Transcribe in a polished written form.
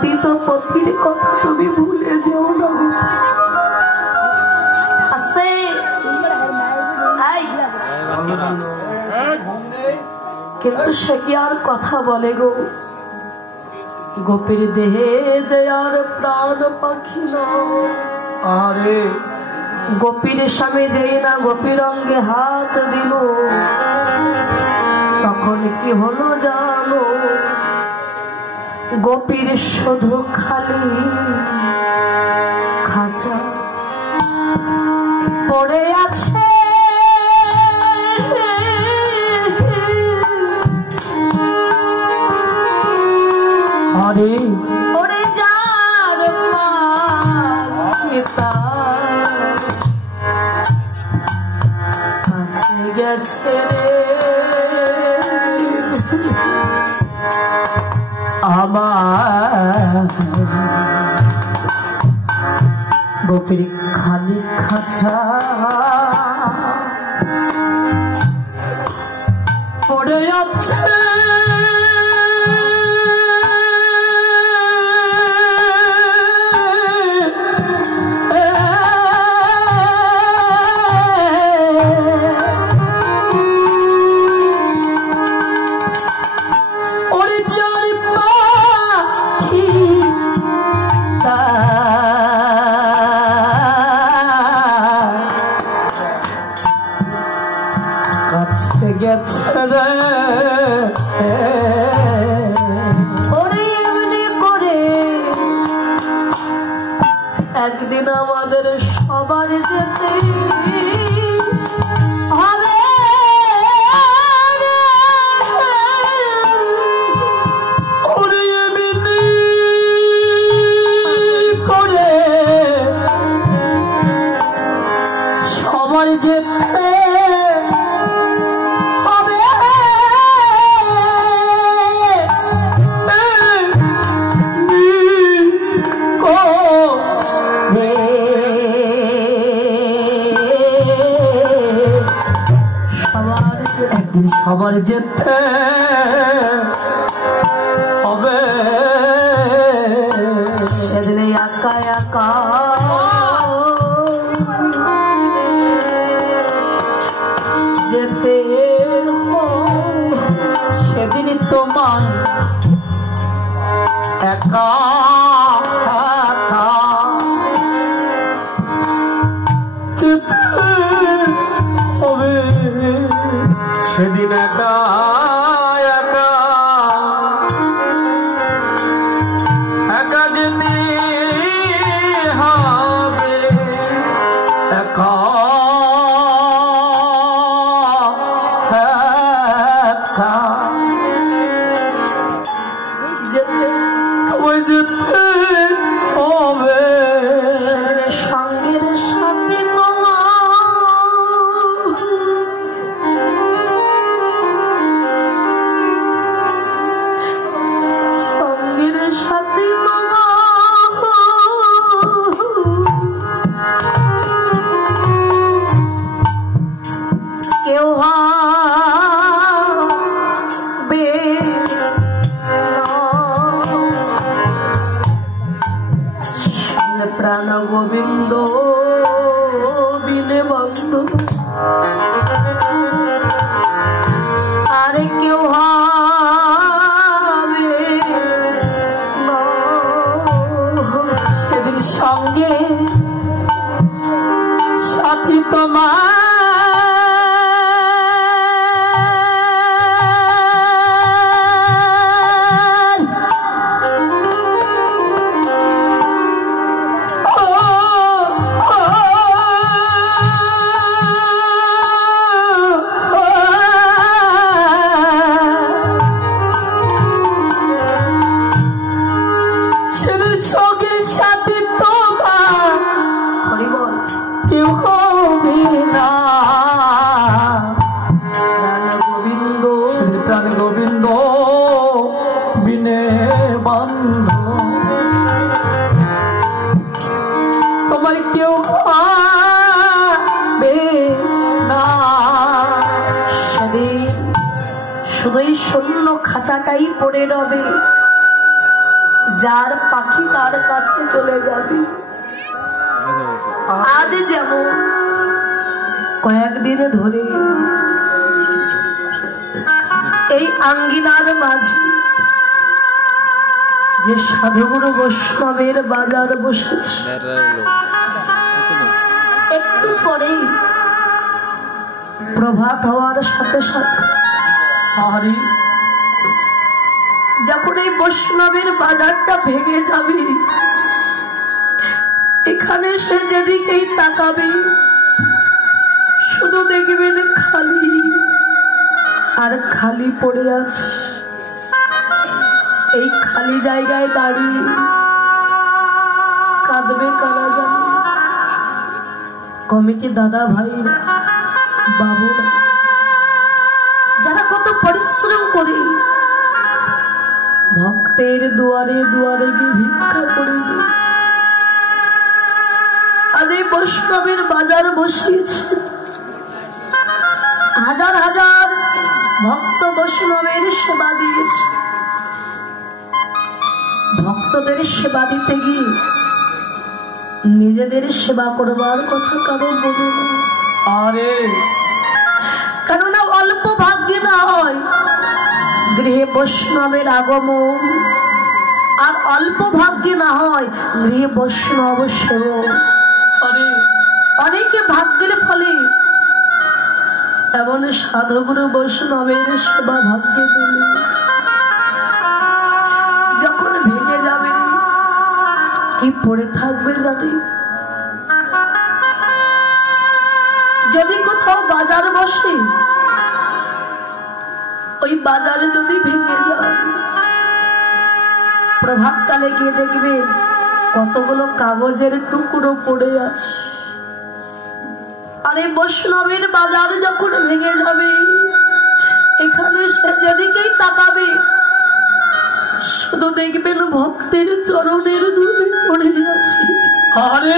পতিত পতির কথা তুমি ভুলে যেও না। আস্তে কিন্তু সে কি আর কথা বলে গো? গোপীর দেহে যে আর প্রাণ পাখি না। আরে গোপীর স্বামী যেই না গোপীর অঙ্গে হাত দিল, তখন কি হলো জানো? গোপীর শুধু খালি খাঁচা পড়ে আছে। আরে ওরে যার পাখি তার কাছে গেছে রে আমার গোপীর খালি খাঁচা পড়ে আছে। একদিন আমাদের সবার যেতে হবে। করে সবার যেতে সবার যেতে হবে। সেদিনে একা একা যেতে সেদিন তোমার একা একা যেতে হবে। সেদিন একা একা একা যেতে হবে। একা একা যেতে হবে। সঙ্গের সাথে প্রাণ গোবিন্দ বিনে বন্ধু আরে কেউ হবে না। সেদিন সঙ্গে সাথী তোমার শুধুই শূন্য খাঁচাটাই পড়ে রবে। যার পাখি তার কাছে চলে যাবে। আজ যেমন কয়েকদিন ধরে এই আঙ্গিনার মাঝে যে সাধুগুরু বৈষ্ণবের বাজার বসেছে, একটু পরেই প্রভাত হওয়ার সাথে সাথে আরে যখন এই বৈষ্ণবের বাজারটা ভেঙে যাবে, এখানে সে যেদিকেই তাকাবে শুধু দেখবেন খালি আর খালি পড়ে আছে। এই খালি জায়গায় দাঁড়িয়ে কাঁদবে কারা জানে? কমিটি দাদা ভাইরা, বাবুরা, যারা কত পরিশ্রম করে ভক্তের দুয়ারে দুয়ারে গিয়ে ভিক্ষা করে আজ এই বৈষ্ণবের বাজার বসিয়েছে। হাজার হাজার ভক্ত বৈষ্ণবের সেবা দিয়েছে। ভক্তদের সেবা দিতে গিয়ে নিজেদের সেবা করবার কথা কারো বলে না। আরে কেননা অল্প ভাগ্যে না হয় গৃহে বৈষ্ণবের আগমন, আর অল্প ভাগ্যে না হয় গৃহে বৈষ্ণব সেবক। অনেকে ভাগ্যের ফলে এমন সাধুগুরু বৈষ্ণবের সেবা ভাগ্যে পেলে যখন ভেঙে যাবে কি পড়ে থাকবে জানি? যদি কোথাও বাজার বসে, ওই বাজারে যদি ভেঙে যায়, প্রভাতকালে গিয়ে দেখবেন কতগুলো কাগজের টুকরো পড়ে আছে। আর এই বৈষ্ণবের বাজার যখন ভেঙে যাবে, এখানে সে যেদিকেই তাকাবে শুধু দেখবেন ভক্তের চরণের ধুলি পড়ে আছে। আরে